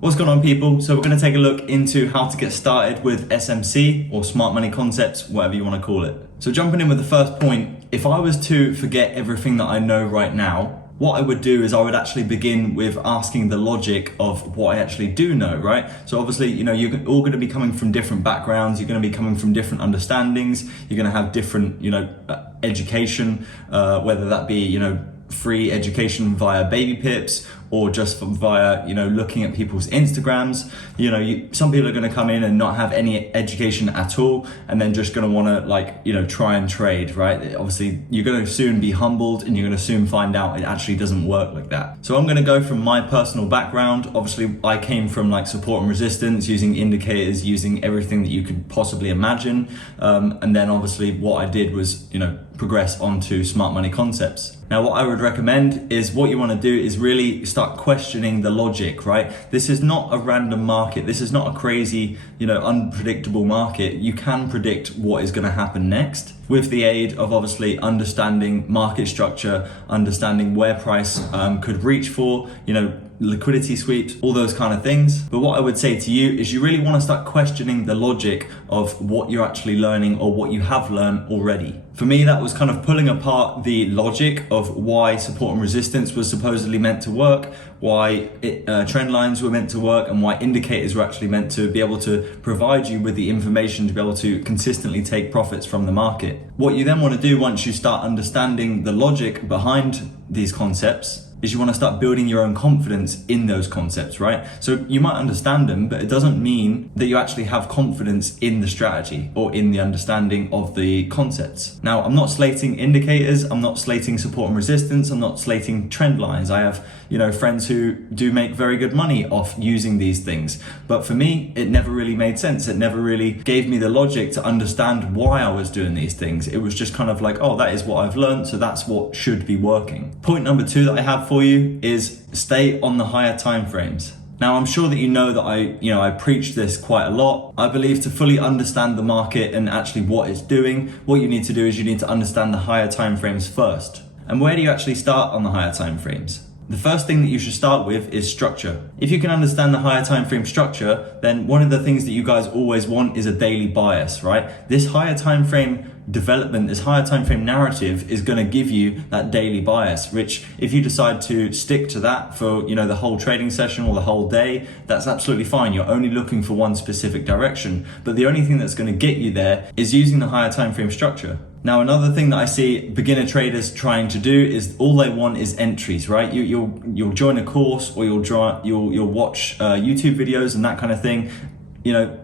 What's going on, people? So we're going to take a look into how to get started with SMC or smart money concepts, whatever you want to call it. So jumping in with the first point, if I was to forget everything that I know right now, what I would do is I would actually begin with asking the logic of what I actually do know, right? So obviously, you're all going to be coming from different backgrounds. You're going to be coming from different understandings. You're going to have different, education, whether that be, free education via baby pips or just via looking at people's Instagrams. Some people are going to come in and not have any education at all and then just going to want to try and trade, right? Obviously you're going to soon be humbled and you're going to soon find out it actually doesn't work like that. So I'm going to go from my personal background. Obviously I came from support and resistance, using indicators, using everything that you could possibly imagine, and then obviously what I did was progress onto smart money concepts. Now, what I would recommend is what you want to do is really start questioning the logic, right? This is not a random market. This is not a crazy, unpredictable market. You can predict what is going to happen next with the aid of obviously understanding market structure, understanding where price could reach for, liquidity sweeps, all those kind of things. But what I would say to you is you really want to start questioning the logic of what you're actually learning or what you have learned already. For me, that was kind of pulling apart the logic of why support and resistance was supposedly meant to work, why trend lines were meant to work, and why indicators were actually meant to be able to provide you with the information to be able to consistently take profits from the market. What you then want to do once you start understanding the logic behind these concepts is you want to start building your own confidence in those concepts, right? So you might understand them, but it doesn't mean that you actually have confidence in the strategy or in the understanding of the concepts. Now, I'm not slating indicators, I'm not slating support and resistance, I'm not slating trend lines. I have, friends who do make very good money off using these things. But for me, it never really made sense. It never really gave me the logic to understand why I was doing these things. It was just kind of like, oh, that is what I've learned, so that's what should be working. Point number 2 that I have for you is stay on the higher time frames. Now, I'm sure that you know that I preach this quite a lot. I believe to fully understand the market and actually what it's doing, what you need to do is you need to understand the higher time frames first. And where do you actually start on the higher time frames? The first thing that you should start with is structure. If you can understand the higher time frame structure, then one of the things that you guys always want is a daily bias, right? This higher time frame development, this higher time frame narrative is going to give you that daily bias, which if you decide to stick to that for the whole trading session or the whole day, that's absolutely fine. You're only looking for one specific direction, but the only thing that's going to get you there is using the higher time frame structure. Now, another thing that I see beginner traders trying to do is all they want is entries, right? You'll join a course or you'll watch YouTube videos and that kind of thing.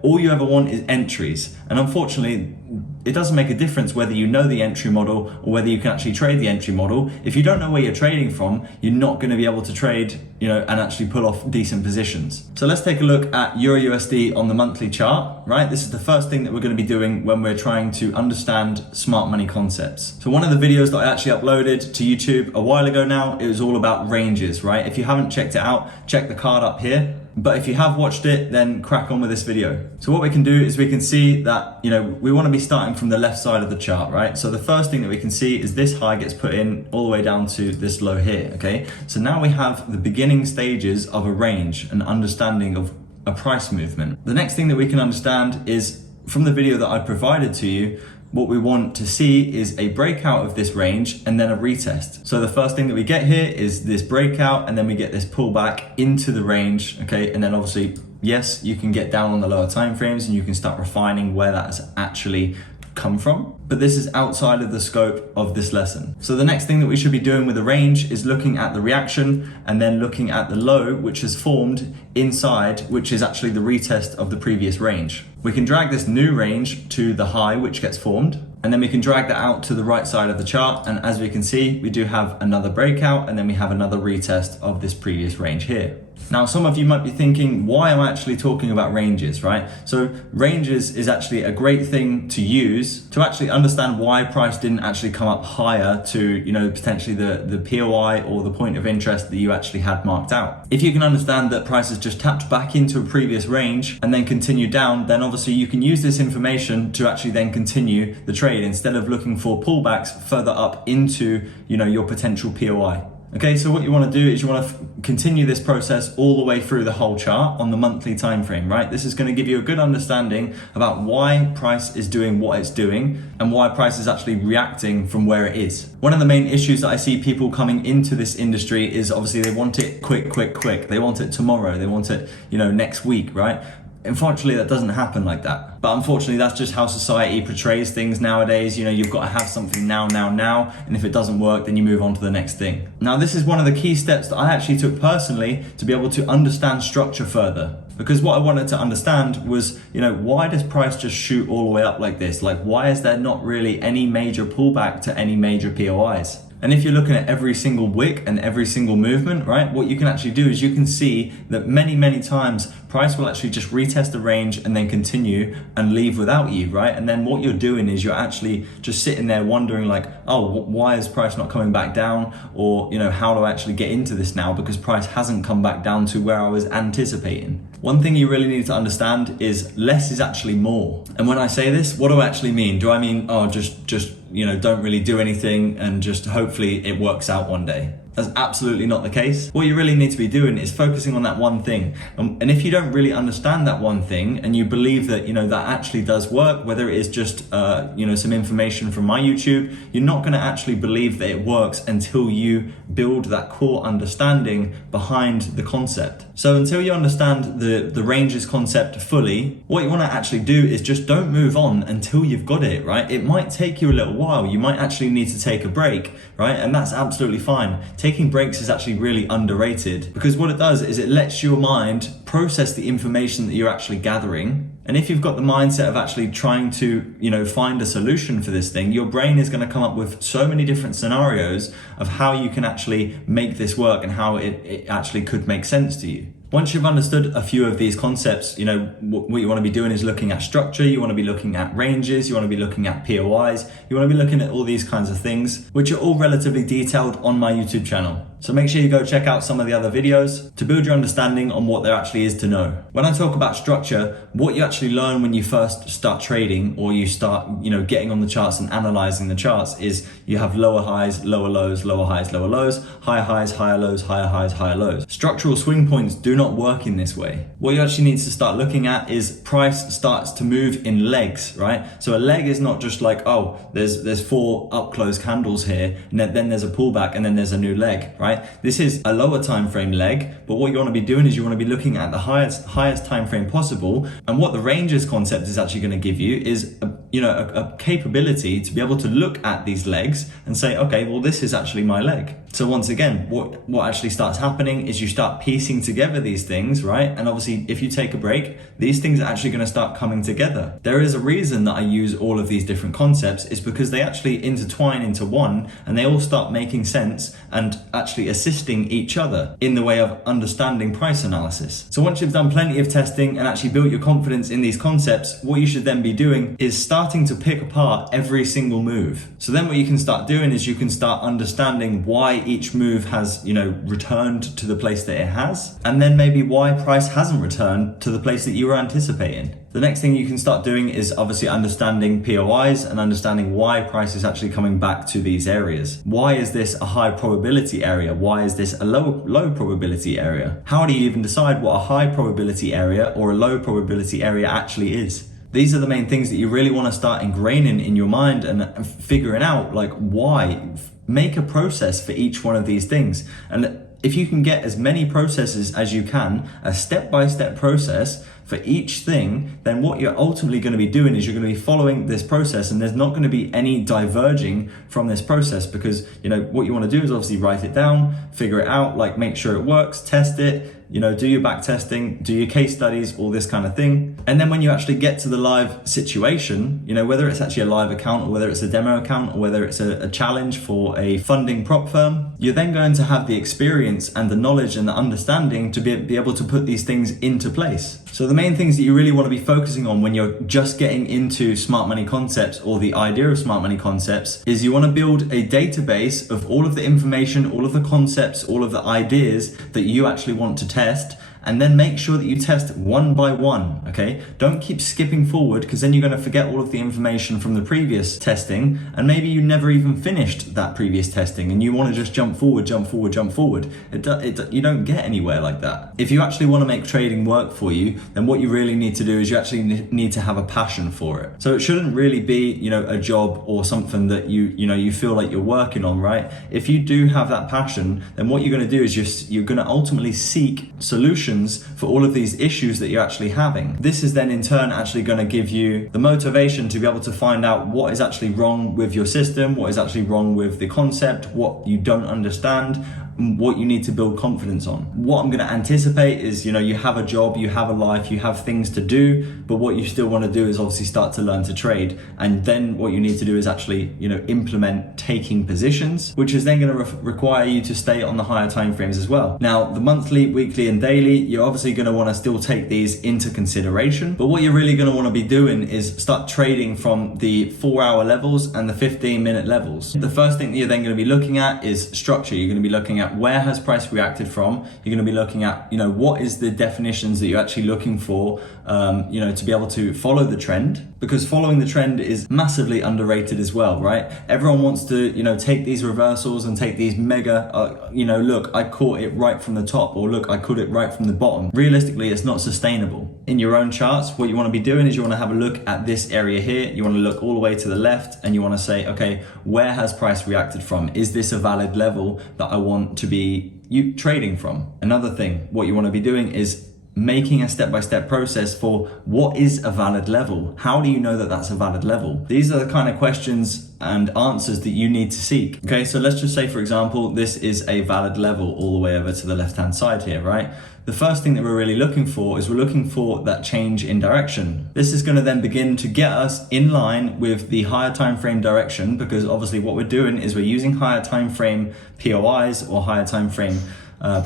All you ever want is entries. And unfortunately, it doesn't make a difference whether you know the entry model or whether you can actually trade the entry model. If you don't know where you're trading from, you're not going to be able to trade, and actually pull off decent positions. So let's take a look at Euro USD on the monthly chart, right? This is the first thing that we're going to be doing when we're trying to understand smart money concepts. So one of the videos that I actually uploaded to YouTube a while ago now, it was all about ranges, right? If you haven't checked it out, check the card up here. But if you have watched it, then crack on with this video. So what we can do is we can see that, we want to be starting from the left side of the chart, right? So the first thing that we can see is this high gets put in all the way down to this low here, okay? So now we have the beginning stages of a range, an understanding of a price movement. The next thing that we can understand is from the video that I provided to you, what we want to see is a breakout of this range and then a retest. So the first thing that we get here is this breakout and then we get this pullback into the range, okay? And then obviously, yes, you can get down on the lower time frames and you can start refining where that has actually come from, but this is outside of the scope of this lesson. So the next thing that we should be doing with the range is looking at the reaction and then looking at the low which has formed inside, which is actually the retest of the previous range. We can drag this new range to the high which gets formed, and then we can drag that out to the right side of the chart, and as we can see, we do have another breakout and then we have another retest of this previous range here. Now, some of you might be thinking, why am I actually talking about ranges, right? So ranges is actually a great thing to use to actually understand why price didn't actually come up higher to, potentially the POI or the point of interest that you actually had marked out. If you can understand that price has just tapped back into a previous range and then continue down, then obviously you can use this information to actually then continue the trade instead of looking for pullbacks further up into, your potential POI. Okay, so what you want to do is you want to continue this process all the way through the whole chart on the monthly time frame, right? This is going to give you a good understanding about why price is doing what it's doing and why price is actually reacting from where it is. One of the main issues that I see people coming into this industry is obviously they want it quick. They want it tomorrow. They want it, next week, right? Unfortunately, that doesn't happen like that. But unfortunately, that's just how society portrays things nowadays. You've got to have something now. And if it doesn't work, then you move on to the next thing. Now, this is one of the key steps that I actually took personally to be able to understand structure further. Because what I wanted to understand was, why does price just shoot all the way up like this? Like, why is there not really any major pullback to any major POIs? And if you're looking at every single wick and every single movement, right, what you can actually do is you can see that many times price will actually just retest the range and then continue and leave without you, right? And then what you're doing is you're actually just sitting there wondering like, oh, why is price not coming back down? Or, how do I actually get into this now? Because price hasn't come back down to where I was anticipating. One thing you really need to understand is less is actually more. And when I say this, what do I actually mean? Do I mean, just don't really do anything and just hopefully it works out one day? That's absolutely not the case. What you really need to be doing is focusing on that one thing. And if you don't really understand that one thing and you believe that, that actually does work, whether it is just, some information from my YouTube, you're not gonna actually believe that it works until you build that core understanding behind the concept. So until you understand the ranges concept fully, what you wanna actually do is just don't move on until you've got it, right? It might take you a little while. You might actually need to take a break, right? And that's absolutely fine. Taking breaks is actually really underrated because what it does is it lets your mind process the information that you're actually gathering. And if you've got the mindset of actually trying to, find a solution for this thing, your brain is going to come up with so many different scenarios of how you can actually make this work and how it actually could make sense to you. Once you've understood a few of these concepts, what you want to be doing is looking at structure, you want to be looking at ranges, you want to be looking at POIs, you want to be looking at all these kinds of things, which are all relatively detailed on my YouTube channel. So make sure you go check out some of the other videos to build your understanding on what there actually is to know. When I talk about structure, what you actually learn when you first start trading or you start, getting on the charts and analyzing the charts is you have lower highs, lower lows, lower highs, lower lows, higher highs, higher lows, higher highs, higher lows. Structural swing points do not work in this way. What you actually need to start looking at is price starts to move in legs, right? So a leg is not just like, oh, there's 4 up close candles here, and then there's a pullback and then there's a new leg, right? This is a lower time frame leg, but what you want to be doing is you want to be looking at the highest time frame possible. And what the ranges concept is actually going to give you is a capability to be able to look at these legs and say, okay, well, this is actually my leg. So once again, what actually starts happening is you start piecing together these things, right? And obviously, if you take a break, these things are actually going to start coming together. There is a reason that I use all of these different concepts is because they actually intertwine into one and they all start making sense and actually assisting each other in the way of understanding price analysis. So once you've done plenty of testing and actually built your confidence in these concepts, what you should then be doing is starting to pick apart every single move. So then what you can start doing is you can start understanding why each move has, returned to the place that it has, and then maybe why price hasn't returned to the place that you were anticipating. The next thing you can start doing is obviously understanding POIs and understanding why price is actually coming back to these areas. Why is this a high probability area? Why is this a low probability area? How do you even decide what a high probability area or a low probability area actually is? These are the main things that you really want to start ingraining in your mind and figuring out, like, why. Make a process for each one of these things. And if you can get as many processes as you can, a step-by-step process for each thing, then what you're ultimately going to be doing is you're going to be following this process, and there's not going to be any diverging from this process, because what you want to do is obviously write it down, figure it out, like make sure it works, test it, do your back testing, do your case studies, all this kind of thing. And then when you actually get to the live situation, whether it's actually a live account or whether it's a demo account or whether it's a challenge for a funding prop firm, you're then going to have the experience and the knowledge and the understanding to be able to put these things into place. So the main things that you really want to be focusing on when you're just getting into smart money concepts or the idea of smart money concepts is you want to build a database of all of the information, all of the concepts, all of the ideas that you actually want to test, and then make sure that you test one by one, okay? Don't keep skipping forward, because then you're going to forget all of the information from the previous testing, and maybe you never even finished that previous testing and you want to just jump forward. You don't get anywhere like that. If you actually want to make trading work for you, then what you really need to do is you actually need to have a passion for it. So it shouldn't really be, a job or something that you feel like you're working on, right? If you do have that passion, then what you're going to do is you're going to ultimately seek solutions for all of these issues that you're actually having. This is then in turn actually going to give you the motivation to be able to find out what is actually wrong with your system, what is actually wrong with the concept, what you don't understand, what you need to build confidence on. What I'm going to anticipate is, you have a job, you have a life, you have things to do, but what you still want to do is obviously start to learn to trade. And then what you need to do is actually, implement taking positions, which is then going to require you to stay on the higher time frames as well. Now, the monthly, weekly, and daily, you're obviously going to want to still take these into consideration, but what you're really going to want to be doing is start trading from the 4-hour levels and the 15-minute levels. The first thing that you're then going to be looking at is structure. You're going to be looking at where has price reacted from. You're going to be looking at, what is the definitions that you're actually looking for, to be able to follow the trend, because following the trend is massively underrated as well, right? Everyone wants to, take these reversals and take these mega, look, I caught it right from the top, or look, I caught it right from the bottom. Realistically, it's not sustainable. In your own charts, what you want to be doing is you want to have a look at this area here. You want to look all the way to the left, and you want to say, okay, where has price reacted from? Is this a valid level that I want to be trading from? Another thing, what you want to be doing is making a step-by-step process for what is a valid level. How do you know that that's a valid level? These are the kind of questions and answers that you need to seek. Okay, so let's just say, for example, this is a valid level all the way over to the left-hand side here, right? The first thing that we're really looking for is we're looking for that change in direction. This is going to then begin to get us in line with the higher time frame direction, because obviously what we're doing is we're using higher time frame POIs or higher time frame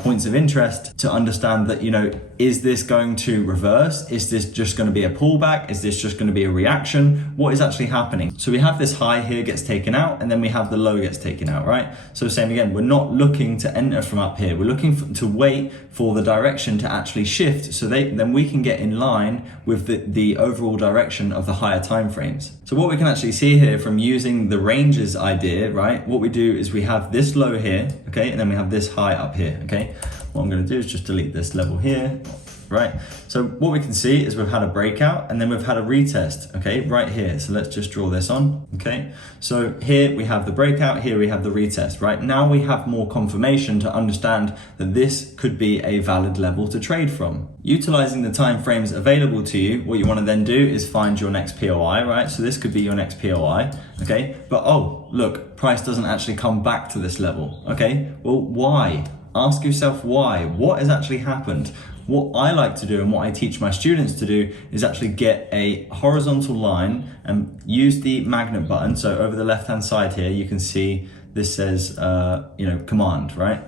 points of interest to understand that, is this going to reverse? Is this just going to be a pullback? Is this just going to be a reaction? What is actually happening? So we have this high here gets taken out, and then we have the low gets taken out, right? So same again, we're not looking to enter from up here. We're looking to wait for the direction to actually shift, so then we can get in line with the overall direction of the higher time frames. So what we can actually see here from using the ranges idea, right? What we do is we have this low here, okay? And then we have this high up here, okay? What I'm going to do is just delete this level here, right? So what we can see is we've had a breakout, and then we've had a retest, okay, right here. So let's just draw this on, okay? So here we have the breakout, here we have the retest, right? Now we have more confirmation to understand that this could be a valid level to trade from. Utilizing the time frames available to you, what you want to then do is find your next POI, right? So this could be your next POI, okay? But oh, look, price doesn't actually come back to this level, okay? Well, why? Ask yourself why. What has actually happened? What I like to do and what I teach my students to do is actually get a horizontal line and use the magnet button. So over the left-hand side here, you can see this says, command, right?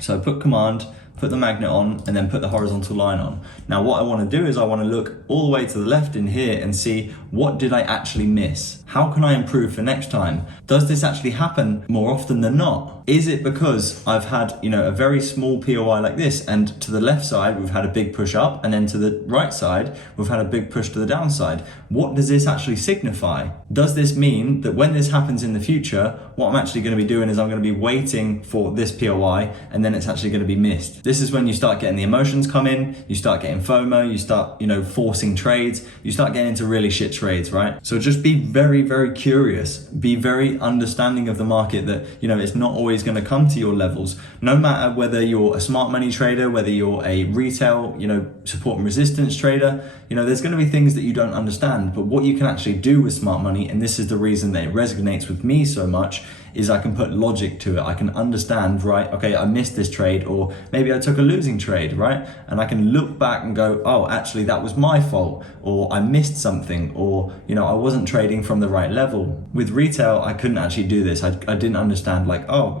So put command, put the magnet on, and then put the horizontal line on. Now what I want to do is I want to look all the way to the left in here and see, what did I actually miss? How can I improve for next time? Does this actually happen more often than not? Is it because I've had, a very small POI like this, and to the left side, we've had a big push up, and then to the right side, we've had a big push to the downside? What does this actually signify? Does this mean that when this happens in the future, what I'm actually going to be doing is I'm going to be waiting for this POI, and then it's actually going to be missed? This is when you start getting the emotions come in, you start getting FOMO, you start, forcing trades, you start getting into really shit trades, right? So just be very, very curious, be very understanding of the market, that, it's not always going to come to your levels. No matter whether you're a smart money trader, whether you're a retail, support and resistance trader, there's going to be things that you don't understand. But what you can actually do with smart money, and this is the reason that it resonates with me so much, is I can put logic to it. I can understand, right, okay, I missed this trade, or maybe I took a losing trade, right? And I can look back and go, oh, actually that was my fault, or I missed something, or, I wasn't trading from the right level. With retail, I couldn't actually do this. I didn't understand, like, oh,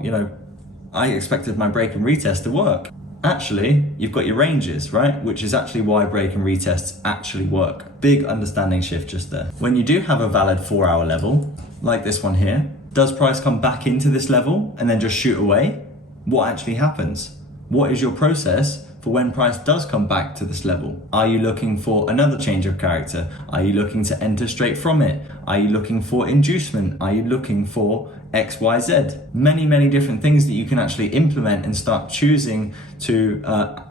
I expected my break and retest to work. Actually, you've got your ranges, right? Which is actually why break and retests actually work. Big understanding shift just there. When you do have a valid 4-hour level, like this one here, does price come back into this level and then just shoot away? What actually happens? What is your process for when price does come back to this level? Are you looking for another change of character? Are you looking to enter straight from it? Are you looking for inducement? Are you looking for XYZ? Many different things that you can actually implement and start choosing to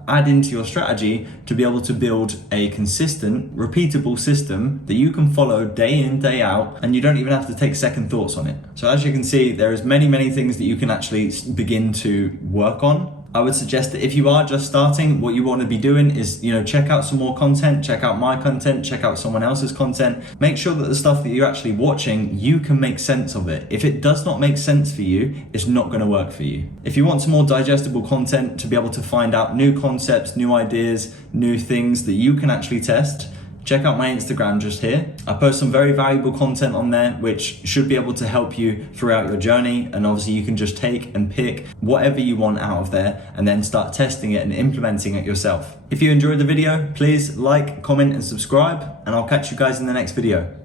add into your strategy to be able to build a consistent, repeatable system that you can follow day in, day out, and you don't even have to take second thoughts on it. So as you can see, there is many things that you can actually begin to work on. I would suggest that if you are just starting, what you want to be doing is, check out some more content, check out my content, check out someone else's content. Make sure that the stuff that you're actually watching, you can make sense of it. If it does not make sense for you, it's not going to work for you. If you want some more digestible content to be able to find out new concepts, new ideas, new things that you can actually test, check out my Instagram just here. I post some very valuable content on there which should be able to help you throughout your journey, and obviously you can just take and pick whatever you want out of there and then start testing it and implementing it yourself. If you enjoyed the video, please like, comment and subscribe, and I'll catch you guys in the next video.